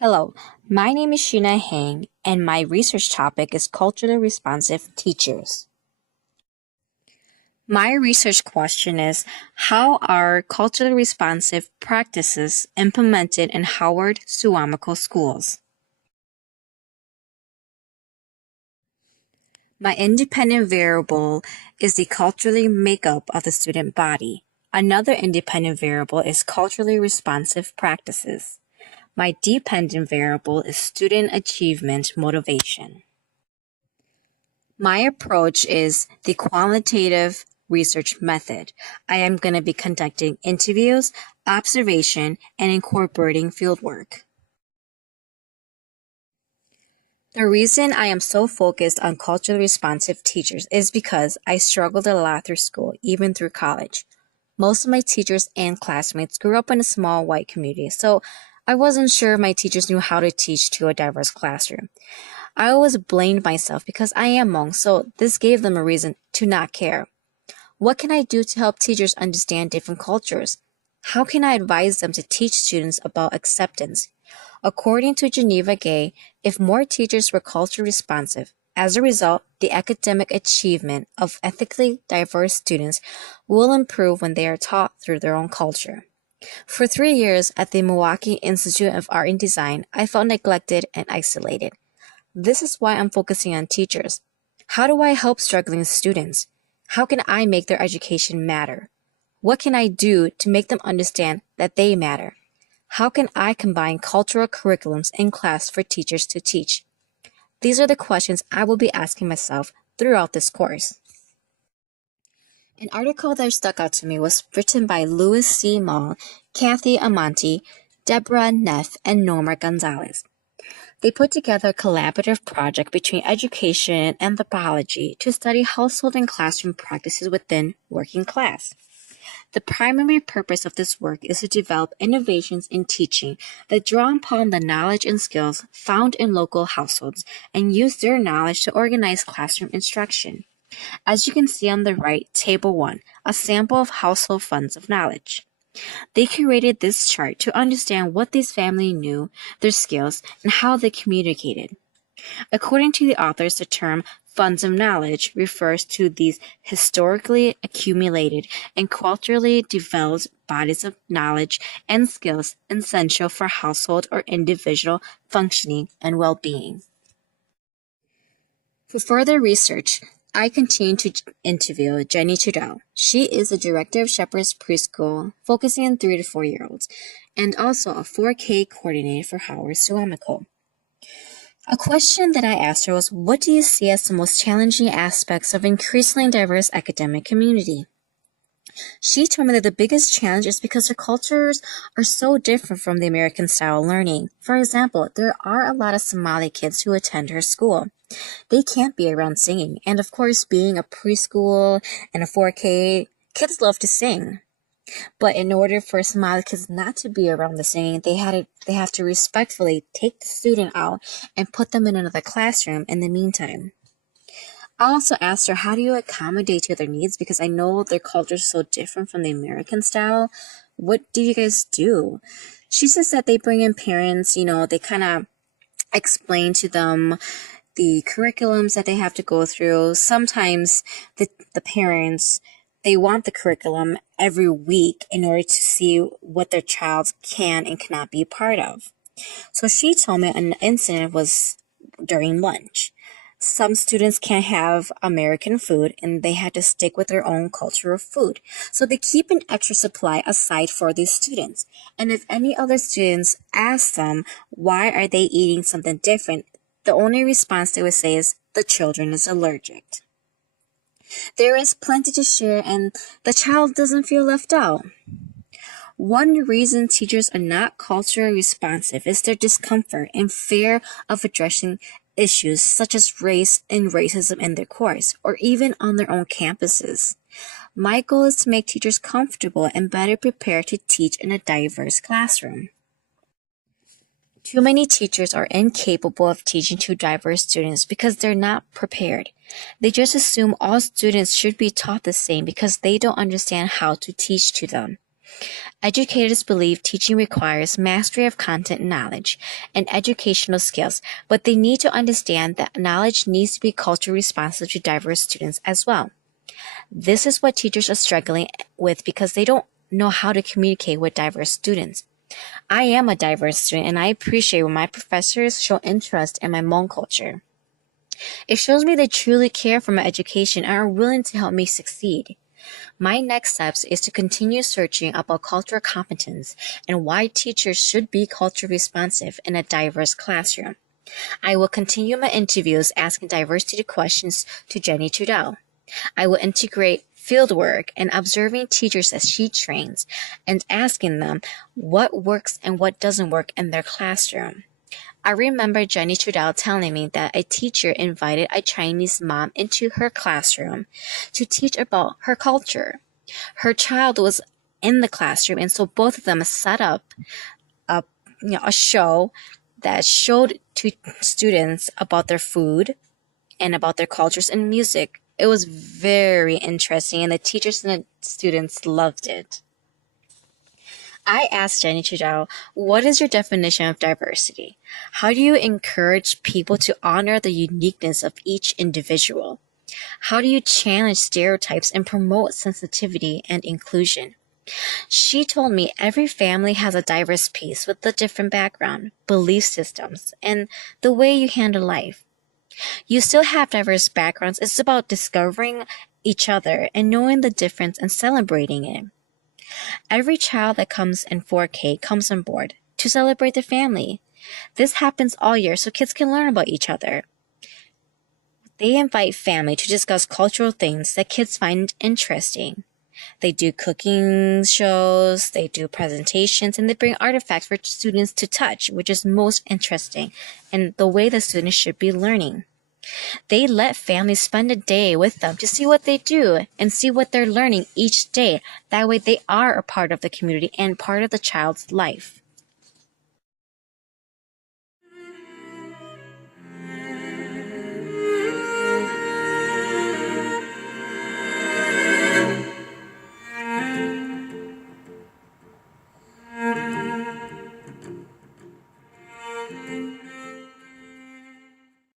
Hello, my name is Sheena Hang, and my research topic is culturally responsive teachers. My research question is: how are culturally responsive practices implemented in Howard Suamico schools? My independent variable is the culturally makeup of the student body. Another independent variable is culturally responsive practices. My dependent variable is student achievement motivation. My approach is the qualitative research method. I am going to be conducting interviews, observation, and incorporating fieldwork. The reason I am so focused on culturally responsive teachers is because I struggled a lot through school, even through college. Most of my teachers and classmates grew up in a small white community, so I wasn't sure my teachers knew how to teach to a diverse classroom. I always blamed myself because I am Hmong, so this gave them a reason to not care. What can I do to help teachers understand different cultures? How can I advise them to teach students about acceptance? According to Geneva Gay, if more teachers were culture responsive, as a result, the academic achievement of ethically diverse students will improve when they are taught through their own culture. For 3 years at the Milwaukee Institute of Art and Design, I felt neglected and isolated. This is why I'm focusing on teachers. How do I help struggling students? How can I make their education matter? What can I do to make them understand that they matter? How can I combine cultural curriculums in class for teachers to teach? These are the questions I will be asking myself throughout this course. An article that stuck out to me was written by Louis C. Maul, Kathy Amonte, Deborah Neff, and Norma Gonzalez. They put together a collaborative project between education and anthropology to study household and classroom practices within working class. The primary purpose of this work is to develop innovations in teaching that draw upon the knowledge and skills found in local households and use their knowledge to organize classroom instruction. As you can see on the right, Table 1, a sample of household funds of knowledge. They curated this chart to understand what these families knew, their skills, and how they communicated. According to the authors, the term funds of knowledge refers to these historically accumulated and culturally developed bodies of knowledge and skills essential for household or individual functioning and well-being. For further research, I continue to interview Jenny Trudeau. She is the director of Shepherd's Preschool, focusing on 3 to 4-year-olds, and also a 4K coordinator for Howard Suamico. A question that I asked her was, what do you see as the most challenging aspects of increasingly diverse academic community? She told me that the biggest challenge is because their cultures are so different from the American style of learning. For example, there are a lot of Somali kids who attend her school. They can't be around singing, and of course, being a preschool and a 4K, kids love to sing. But in order for Somali kids not to be around the singing, they have to respectfully take the student out and put them in another classroom in the meantime. I also asked her, how do you accommodate to their needs? Because I know their culture is so different from the American style. What do you guys do? She says that they bring in parents, they kind of explain to them the curriculums that they have to go through. Sometimes the parents, they want the curriculum every week in order to see what their child can and cannot be a part of. So she told me an incident was during lunch. Some students can't have American food and they had to stick with their own culture of food. So they keep an extra supply aside for these students. And if any other students ask them why are they eating something different, the only response they would say is the children is allergic. There is plenty to share and the child doesn't feel left out. One reason teachers are not culturally responsive is their discomfort and fear of addressing issues such as race and racism in their course, or even on their own campuses. My goal is to make teachers comfortable and better prepared to teach in a diverse classroom. Too many teachers are incapable of teaching to diverse students because they're not prepared. They just assume all students should be taught the same because they don't understand how to teach to them. Educators believe teaching requires mastery of content knowledge and educational skills, but they need to understand that knowledge needs to be culturally responsive to diverse students as well. This is what teachers are struggling with because they don't know how to communicate with diverse students. I am a diverse student and I appreciate when my professors show interest in my Hmong culture. It shows me they truly care for my education and are willing to help me succeed. My next steps is to continue searching about cultural competence and why teachers should be culturally responsive in a diverse classroom. I will continue my interviews asking diversity questions to Jenny Trudell. I will integrate fieldwork and observing teachers as she trains and asking them what works and what doesn't work in their classroom. I remember Jenny Trudell telling me that a teacher invited a Chinese mom into her classroom to teach about her culture. Her child was in the classroom, and so both of them set up a, a show that showed to students about their food and about their cultures and music. It was very interesting, and the teachers and the students loved it. I asked Jenny Trudell, what is your definition of diversity? How do you encourage people to honor the uniqueness of each individual? How do you challenge stereotypes and promote sensitivity and inclusion? She told me every family has a diverse piece with a different background, belief systems, and the way you handle life. You still have diverse backgrounds. It's about discovering each other and knowing the difference and celebrating it. Every child that comes in 4K comes on board to celebrate the family. This happens all year so kids can learn about each other. They invite family to discuss cultural things that kids find interesting. They do cooking shows, they do presentations, and they bring artifacts for students to touch, which is most interesting and the way the students should be learning. They let families spend a day with them to see what they do and see what they're learning each day. That way they are a part of the community and part of the child's life.